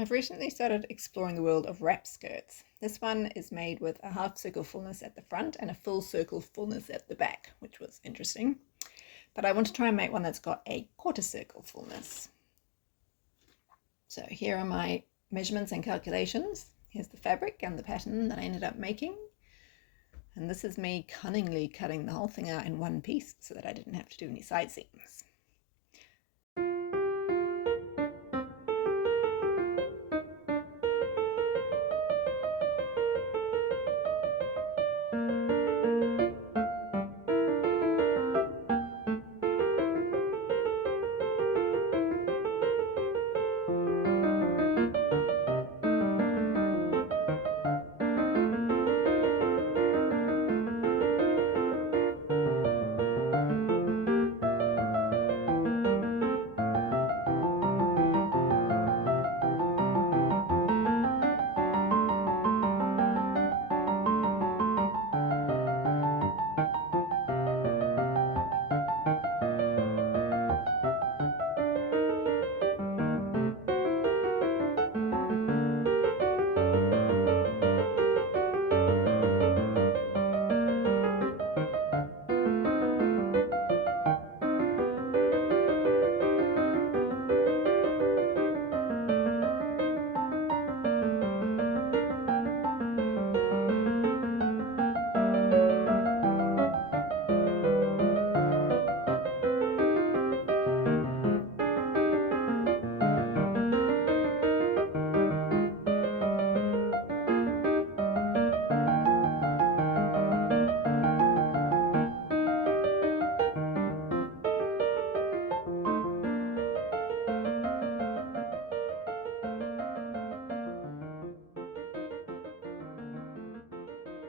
I've recently started exploring the world of wrap skirts. This one is made with a half circle fullness at the front and a full circle fullness at the back, which was interesting. But I want to try and make one that's got a quarter circle fullness. So here are my measurements and calculations. Here's the fabric and the pattern that I ended up making. And this is me cunningly cutting the whole thing out in one piece so that I didn't have to do any side seams.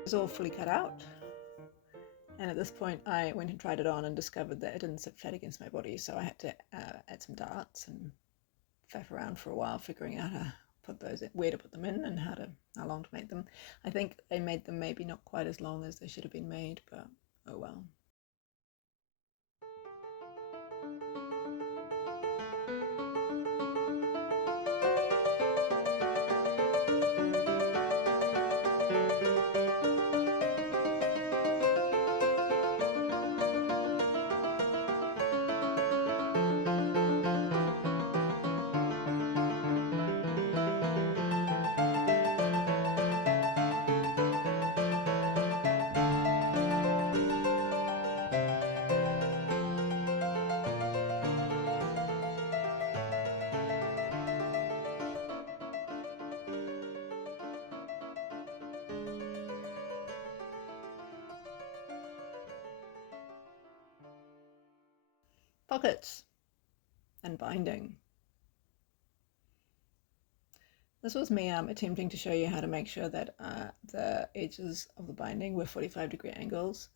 It's all fully cut out, and at this point I went and tried it on and discovered that it didn't sit flat against my body, so I had to add some darts and faff around for a while figuring out how to put those in, where to put them in and how long to make them. I think they made them maybe not quite as long as they should have been made, but oh well. Pockets and binding. This was me attempting to show you how to make sure that the edges of the binding were 45-degree angles,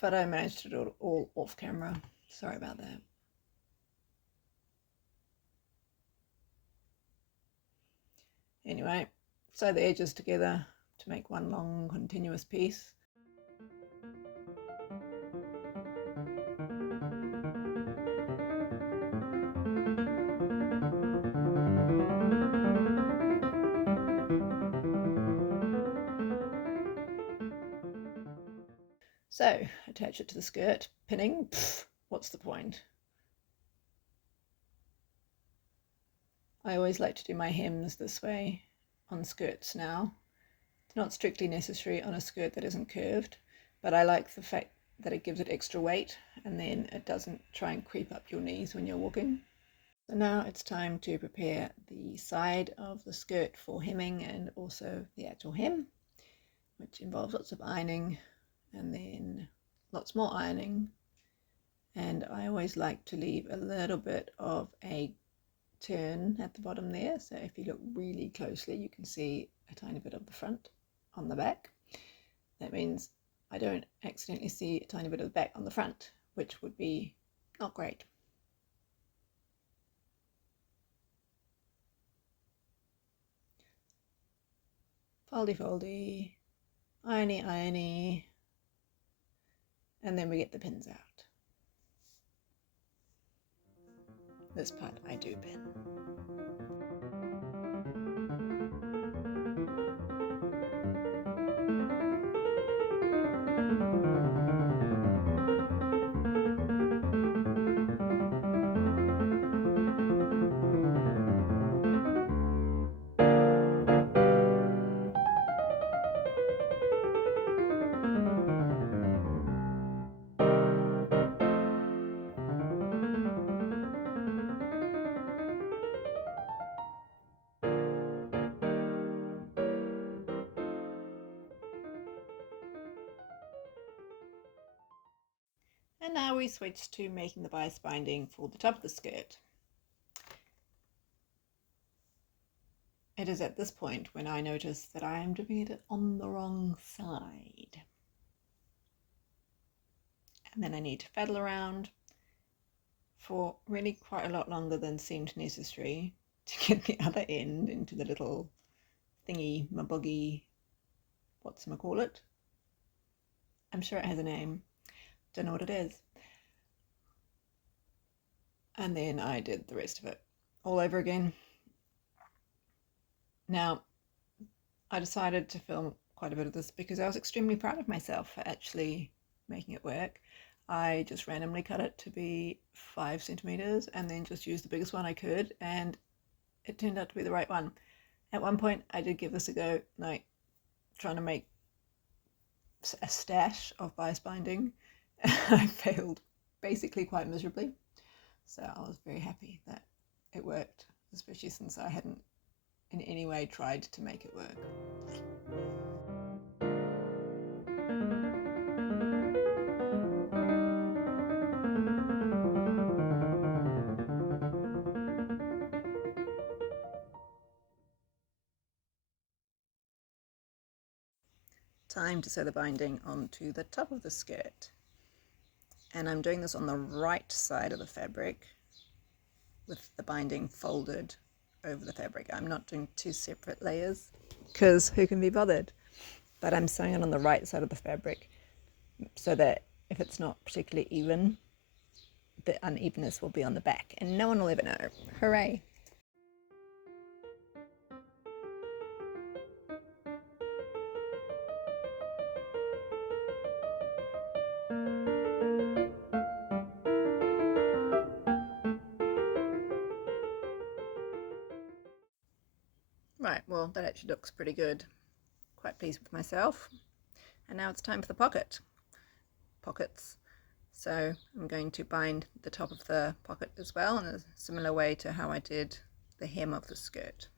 but I managed to do it all off camera. Sorry about that. Anyway, sew the edges together to make one long continuous piece. So attach it to the skirt, pinning, what's the point? I always like to do my hems this way on skirts now. It's not strictly necessary on a skirt that isn't curved, but I like the fact that it gives it extra weight and then it doesn't try and creep up your knees when you're walking. So now it's time to prepare the side of the skirt for hemming and also the actual hem, which involves lots of ironing and then lots more ironing. And I always like to leave a little bit of a turn at the bottom there, so if you look really closely you can see a tiny bit of the front on the back. That means I don't accidentally see a tiny bit of the back on the front, which would be not great. Foldy foldy, irony irony, and then we get the pins out. This part I do pin. And now we switch to making the bias binding for the top of the skirt. It is at this point when I notice that I am doing it on the wrong side. And then I need to feddle around for really quite a lot longer than seemed necessary to get the other end into the little thingy, maboggy, whatchamacallit. I'm sure it has a name, don't know what it is. And then I did the rest of it all over again. Now, I decided to film quite a bit of this because I was extremely proud of myself for actually making it work. I just randomly cut it to be 5 centimeters and then just used the biggest one I could, and it turned out to be the right one. At one point I did give this a go, like trying to make a stash of bias binding. I failed basically quite miserably, so I was very happy that it worked, especially since I hadn't in any way tried to make it work. Time to sew the binding onto the top of the skirt, and I'm doing this on the right side of the fabric with the binding folded over the fabric. I'm not doing 2 separate layers because who can be bothered, but I'm sewing it on the right side of the fabric so that if it's not particularly even, the unevenness will be on the back and no one will ever know. Hooray! Right, well, that actually looks pretty good. Quite pleased with myself. And now it's time for the pockets. So I'm going to bind the top of the pocket as well in a similar way to how I did the hem of the skirt.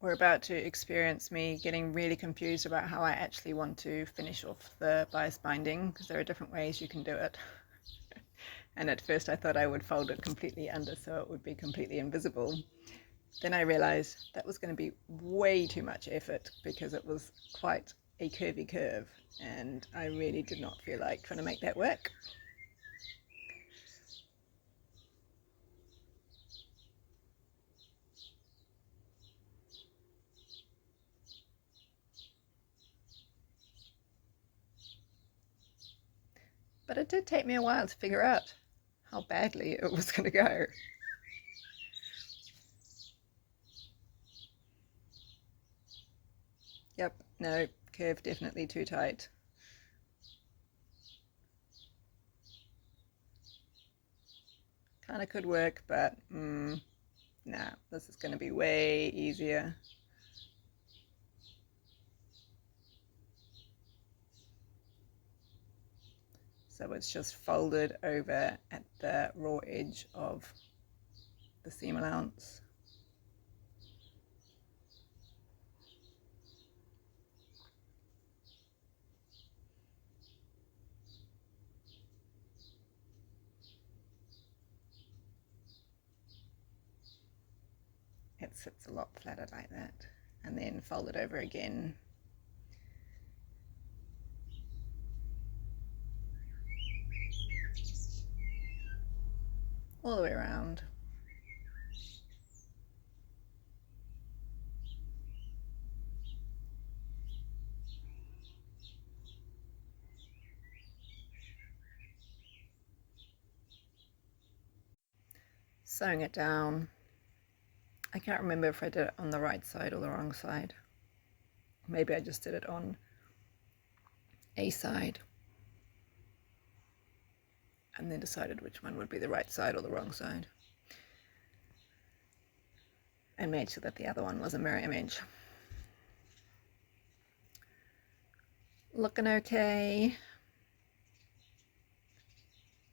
We're about to experience me getting really confused about how I actually want to finish off the bias binding, because there are different ways you can do it. And at first I thought I would fold it completely under so it would be completely invisible. Then I realized that was going to be way too much effort because it was quite a curvy curve and I really did not feel like trying to make that work. But it did take me a while to figure out how badly it was going to go. Yep, no, curve definitely too tight. Kind of could work, but nah, this is going to be way easier. So it's just folded over at the raw edge of the seam allowance. It sits a lot flatter like that, and then fold it over again. All the way around. Sewing it down. I can't remember if I did it on the right side or the wrong side. maybe I just did it on a side and then decided which one would be the right side or the wrong side, and made sure that the other one was a mirror image. Looking okay.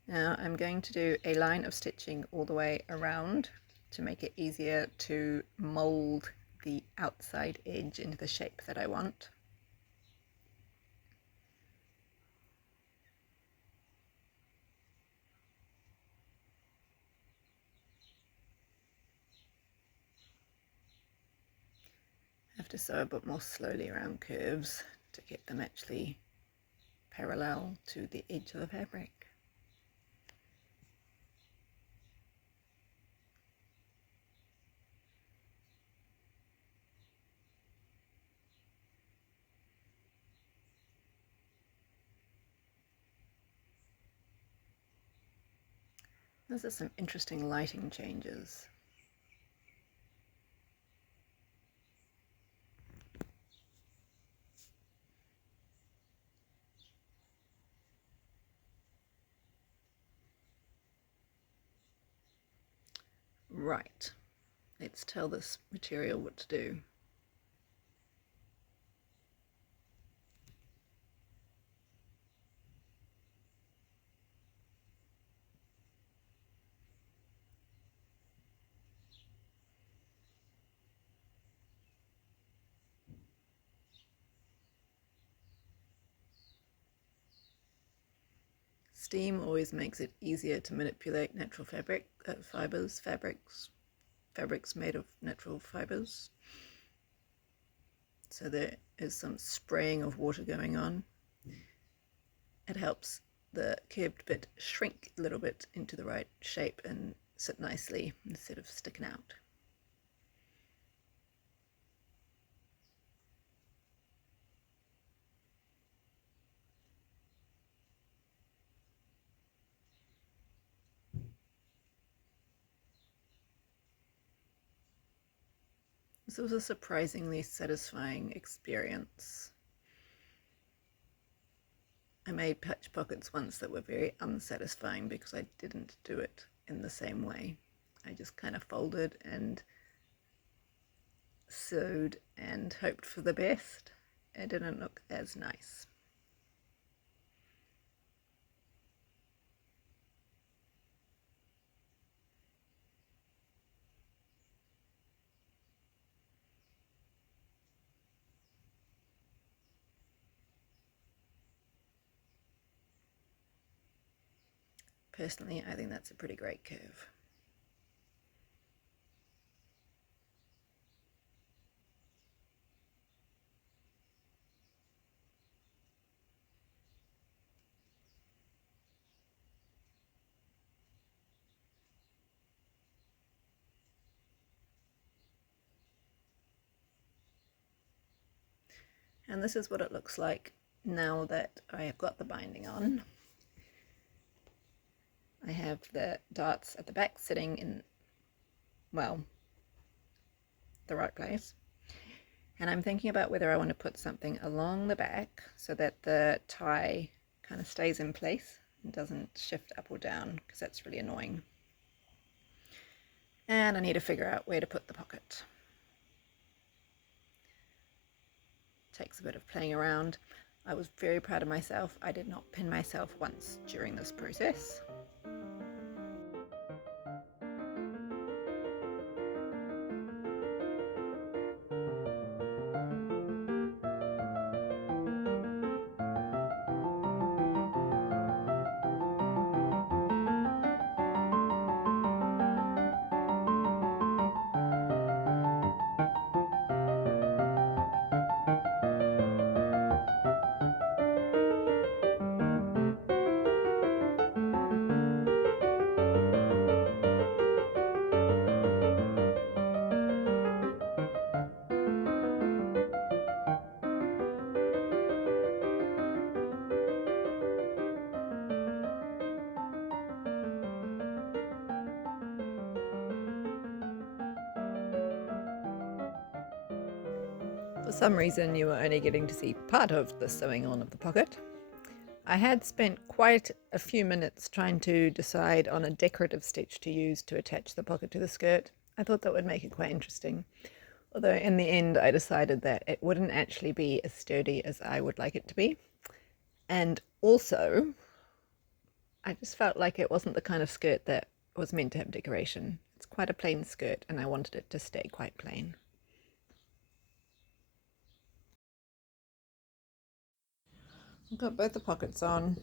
Now I'm going to do a line of stitching all the way around to make it easier to mold the outside edge into the shape that I want. I have to sew a bit more slowly around curves to get them actually parallel to the edge of the fabric. Those are some interesting lighting changes. Right, let's tell this material what to do. Steam always makes it easier to manipulate natural fabrics made of natural fibers. So there is some spraying of water going on. It helps the curved bit shrink a little bit into the right shape and sit nicely instead of sticking out. This was a surprisingly satisfying experience. I made patch pockets once that were very unsatisfying because I didn't do it in the same way. I just kind of folded and sewed and hoped for the best. It didn't look as nice. Personally, I think that's a pretty great curve. And this is what it looks like now that I have got the binding on. I have the darts at the back sitting in, well, the right place. And I'm thinking about whether I want to put something along the back so that the tie kind of stays in place and doesn't shift up or down, because that's really annoying. And I need to figure out where to put the pocket. Takes a bit of playing around. I was very proud of myself. I did not pin myself once during this process. For some reason you were only getting to see part of the sewing on of the pocket. I had spent quite a few minutes trying to decide on a decorative stitch to use to attach the pocket to the skirt. I thought that would make it quite interesting. Although in the end I decided that it wouldn't actually be as sturdy as I would like it to be. And also, I just felt like it wasn't the kind of skirt that was meant to have decoration. It's quite a plain skirt and I wanted it to stay quite plain. I've got both the pockets on.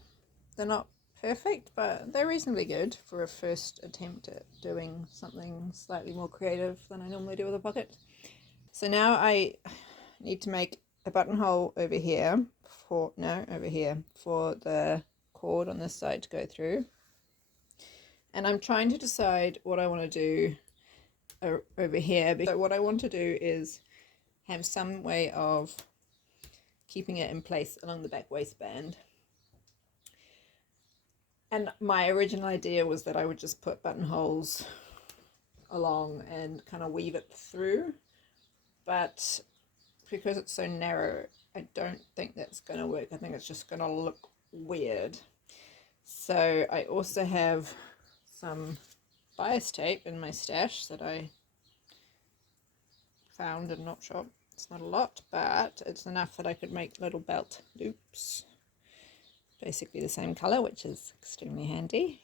They're not perfect, but they're reasonably good for a first attempt at doing something slightly more creative than I normally do with a pocket. So now I need to make a buttonhole over here for the cord on this side to go through. And I'm trying to decide what I want to do over here. So what I want to do is have some way of keeping it in place along the back waistband. And my original idea was that I would just put buttonholes along and kind of weave it through, but because it's so narrow, I don't think that's going to work. I think it's just going to look weird. So I also have some bias tape in my stash that I found in Knot Shop. It's not a lot, but it's enough that I could make little belt loops, basically the same color, which is extremely handy.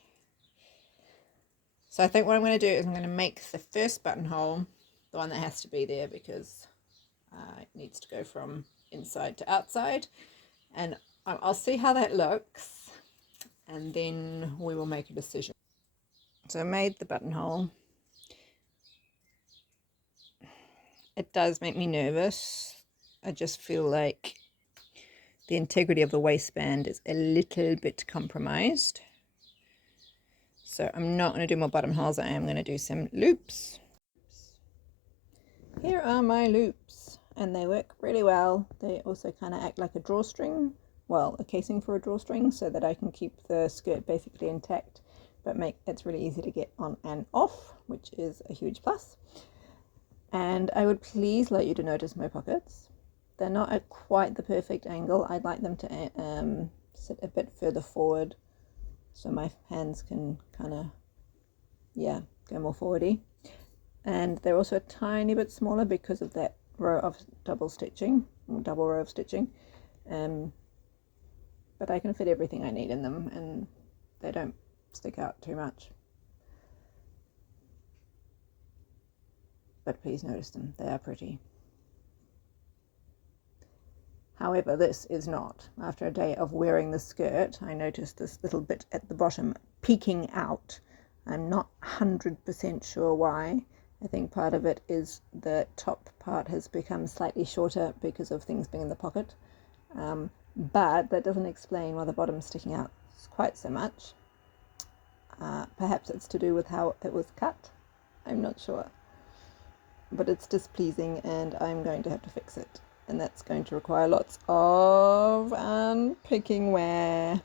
So I think what I'm going to do is I'm going to make the first buttonhole the one that has to be there, because it needs to go from inside to outside, and I'll see how that looks and then we will make a decision. So I made the buttonhole. It does make me nervous. I just feel like the integrity of the waistband is a little bit compromised. So I'm not going to do more buttonholes. I am going to do some loops. Here are my loops, and they work really well. They also kind of act like a drawstring, well, a casing for a drawstring, so that I can keep the skirt basically intact, but it's really easy to get on and off, which is a huge plus. And I would please like you to notice my pockets. They're not at quite the perfect angle. I'd like them to sit a bit further forward so my hands can kind of, go more forwardy. And they're also a tiny bit smaller because of that row of double row of stitching. But I can fit everything I need in them, and they don't stick out too much. But please notice them, they are pretty. However, this is not. After a day of wearing the skirt, I noticed this little bit at the bottom peeking out. I'm not 100% sure why. I think part of it is the top part has become slightly shorter because of things being in the pocket. But that doesn't explain why the bottom's sticking out quite so much. Perhaps it's to do with how it was cut. I'm not sure. But it's displeasing, and I'm going to have to fix it. And that's going to require lots of unpicking wear.